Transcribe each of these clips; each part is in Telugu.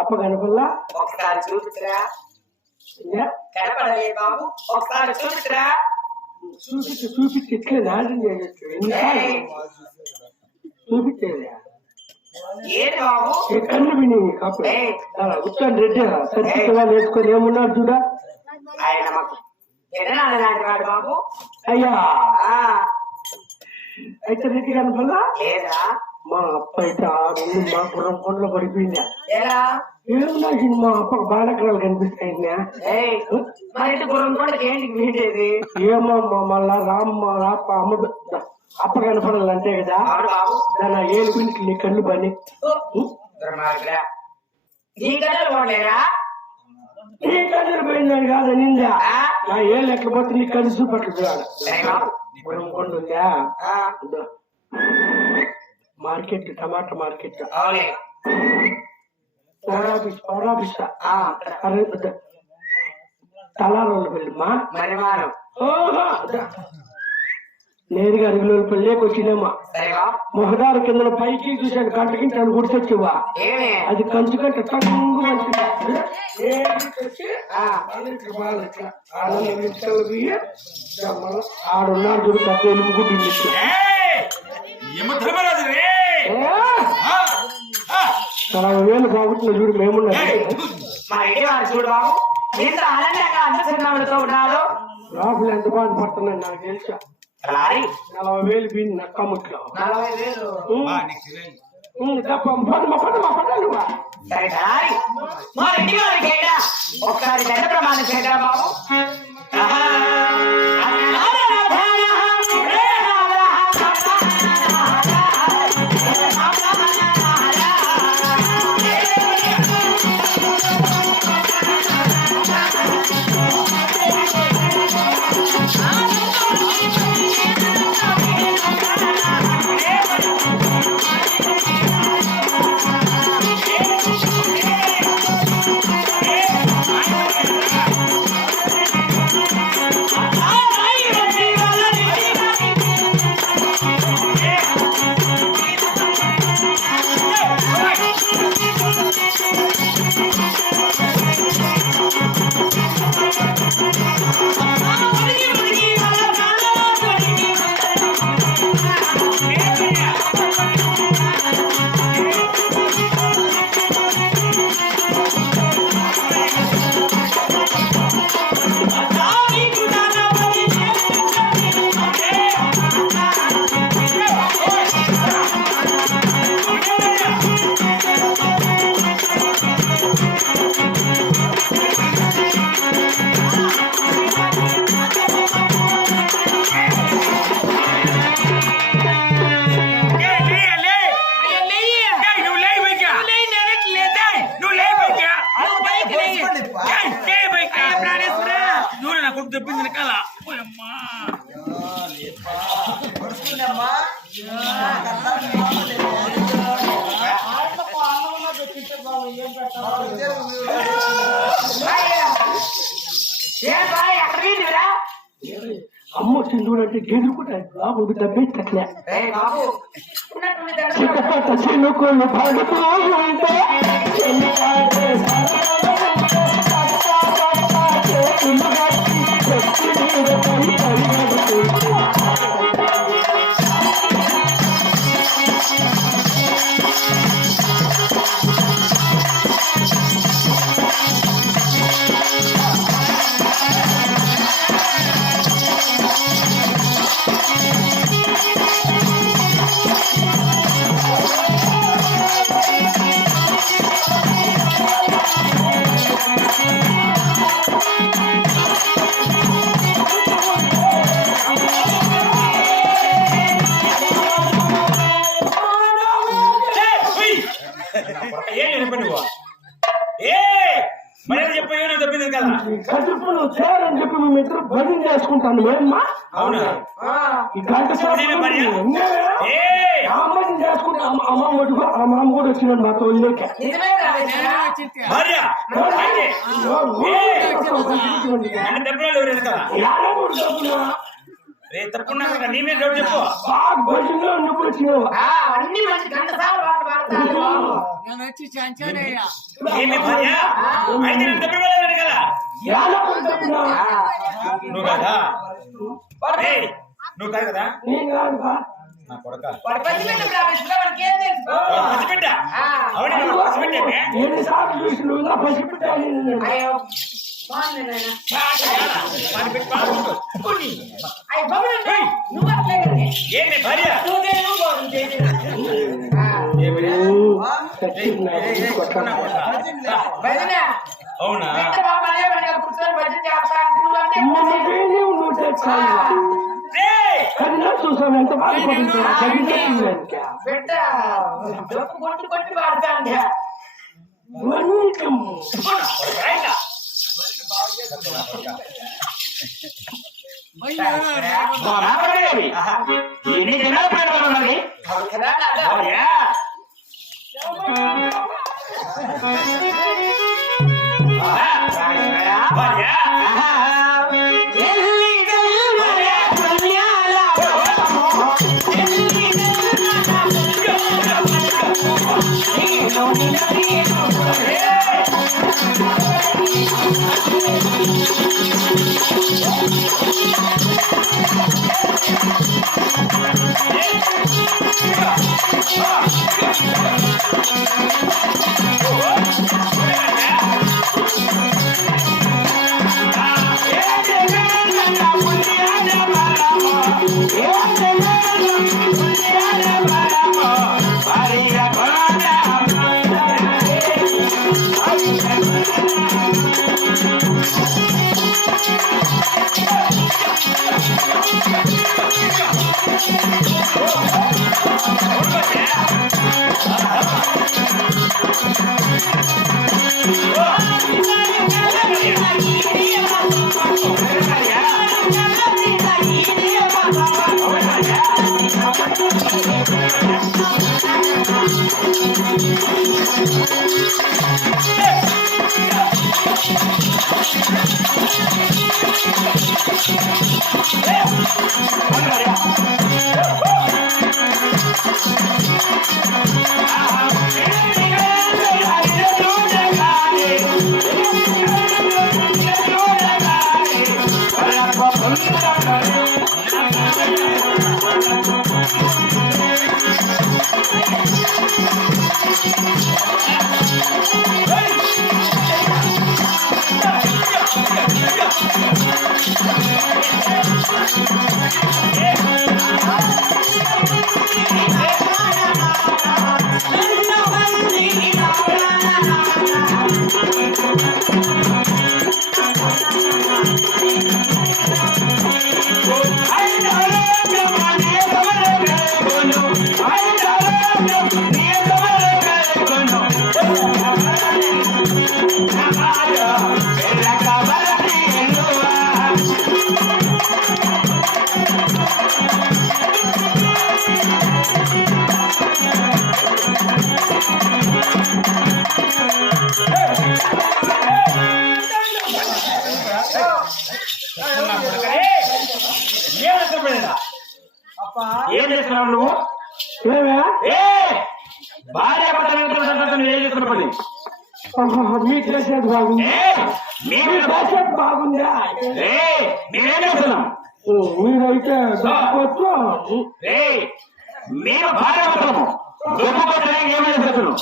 అప్ప కనపల్లా ఒకసారి చూపించరా కనపడలే బాబు ఒకసారి చూపించరా చూపించి ఇట్లే నాశనం చేయొచ్చు చూపించేది ఏంటి బాబు కన్ను విని ఉత్తాను రెడ్డి సరిగా నేర్చుకొని ఏమున్నాడు చూడ ఆయన మాకు ఎదనాన్న లాంటి వాడు బాబు అయ్యా అయితే రెడ్డి కనపల్లా లేదా మా అప్ప అయితే మా గుర్రం కొండలో పడిపోయిందా ఎలా ఏమన్నా మా అప్పకు బాలకరాలు కనిపిస్తాయి మరి గుర్రం కొండకి ఏంటి వీడేది ఏమో మళ్ళా రాప్ప అమ్మ అప్ప కనపడాలి అంతే కదా దాని 7 గుంటలు నీ కళ్ళు పని నీ కళ్ళు పోలేరా నీ కళ్ళు పోయిందని కాదు నిందా నా 7 ఎట్లా పోతే నీ కళ్ళు చూపట్లు చూడాలి గుర్రం కొండ ఉందా మార్కెట్ టమాటా మార్కెట్ తలారోళ్ళు పెళ్ళమ్మా నేరుగా అరుగులోని పెళ్ళేకి వచ్చినామా మొహదారు కింద పైకి చూశాను గంటకి నన్ను గుడిసొచ్చేవా అది కంచు గంట టంగు ఆడున్నాడు చూడు పెద్ద ఎలుగు గుడ్డి 40,000 బాగుంటున్నా చూడు మేమున్నా మా ఇంటి వారు చూడు బాబు ఎంత ఆనందంగా అందరితో ఉన్నాడు లోపల ఎంత బాధపడుతున్నాను నాకు తెలుసా 40,000 బీన్ నక్కముట్లో 40,000 ఒకసారి దండ ప్రమాణం చేద్దాం బాబు చెప్పింది కాల అమ్మ సింధుడు అంటే గేదెలు కూడా బాబు దబ్బెట్టట్లే చినుకులు పడుతూ ఉంటే కడుపులు చేరని చెప్పి మేము ఇద్దరు భజన చేసుకుంటాను మేమ్మా ఈ గంట అమ్మని చేసుకుంటాం అమ్మ కూడా వచ్చినాడు మా తోళ్ళకి రే తప్పున్నా నీ మీద డౌట్ చెప్పు. బాగా భజనలో ఉన్నప్పుడు వచ్చినావు. అన్ని మంచి గంటసార్లు పాట పాడతాను. ఏమి భార్య అయితే నేను తప్పుడు వెళ్ళాను కదా. ఎలా పడుతున్నా నువ్వు కదా నువ్వు కాదు కదా. నేను కాదు బా. నా కొడక వాడు పసిబిడ్డ వాడికి ఏం తెలుసు? పసిబిడ్డ అవునా పసిబిడ్డే. ఎన్నిసార్లు చూసి నువ్వు ఇలా పసిబిడ్డ అని అయ్యో బాగుంది నాయన. అయ్య బాబు నువ్వు అట్లే కదా. ఏంటి భార్య నువ్వు బాగుంది. భజన అవునా బాబు అనే కూర్చొని భజన చేస్తా అంటే నువ్వు అంటే చూసాను ఎంత బాధపడుతున్నా బిడ్డ డొక్కు కొట్టి కొట్టి పాడతా అంటే ఏం చేస్తున్నావు నువ్వు? భార్య ఏం చేస్తున్న పని మీ చేసేది బాగుంది బాగుందా మేమేం చేస్తున్నాం? మీరైతే దొరకవచ్చు మేము భార్య పడతాము ఏమేం చేస్తున్నాం?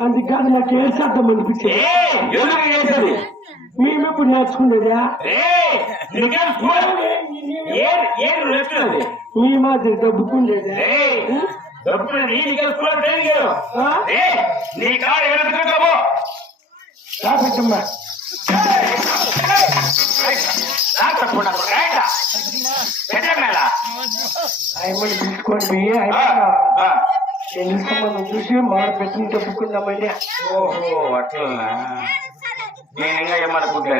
అందుకని నాకు ఏం శబ్దం అనిపించింది. మేమెప్పుడు నేర్చుకునేదా మీ మాదిరి దబ్బుకుండేదా రాబెట్టమ్మా ఆయమ్మని పిలుచుకోండి మనం చూసి మాడ పెట్టిన తప్పుకుందామండి. ఓహో అట్లా నేనుగా ఏమనుకుంటున్నా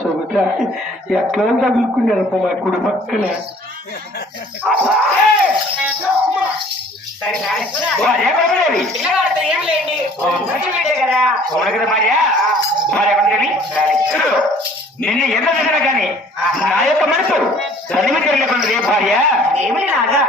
చెబుతా ఎట్లా తగులుకున్నారు మా కుడి పక్కన భార్య కొడుకునేది పిల్లగాడితో ఏం లేండి మంచి బిడ్డే కదా కొడుకుది భార్య భార్య కొడుకునేది చూడు నిన్ను ఎంత చేసినా కానీ నా యొక్క మనసు తనిమి తిరగకున్నది భార్య ఏమిటి నాగా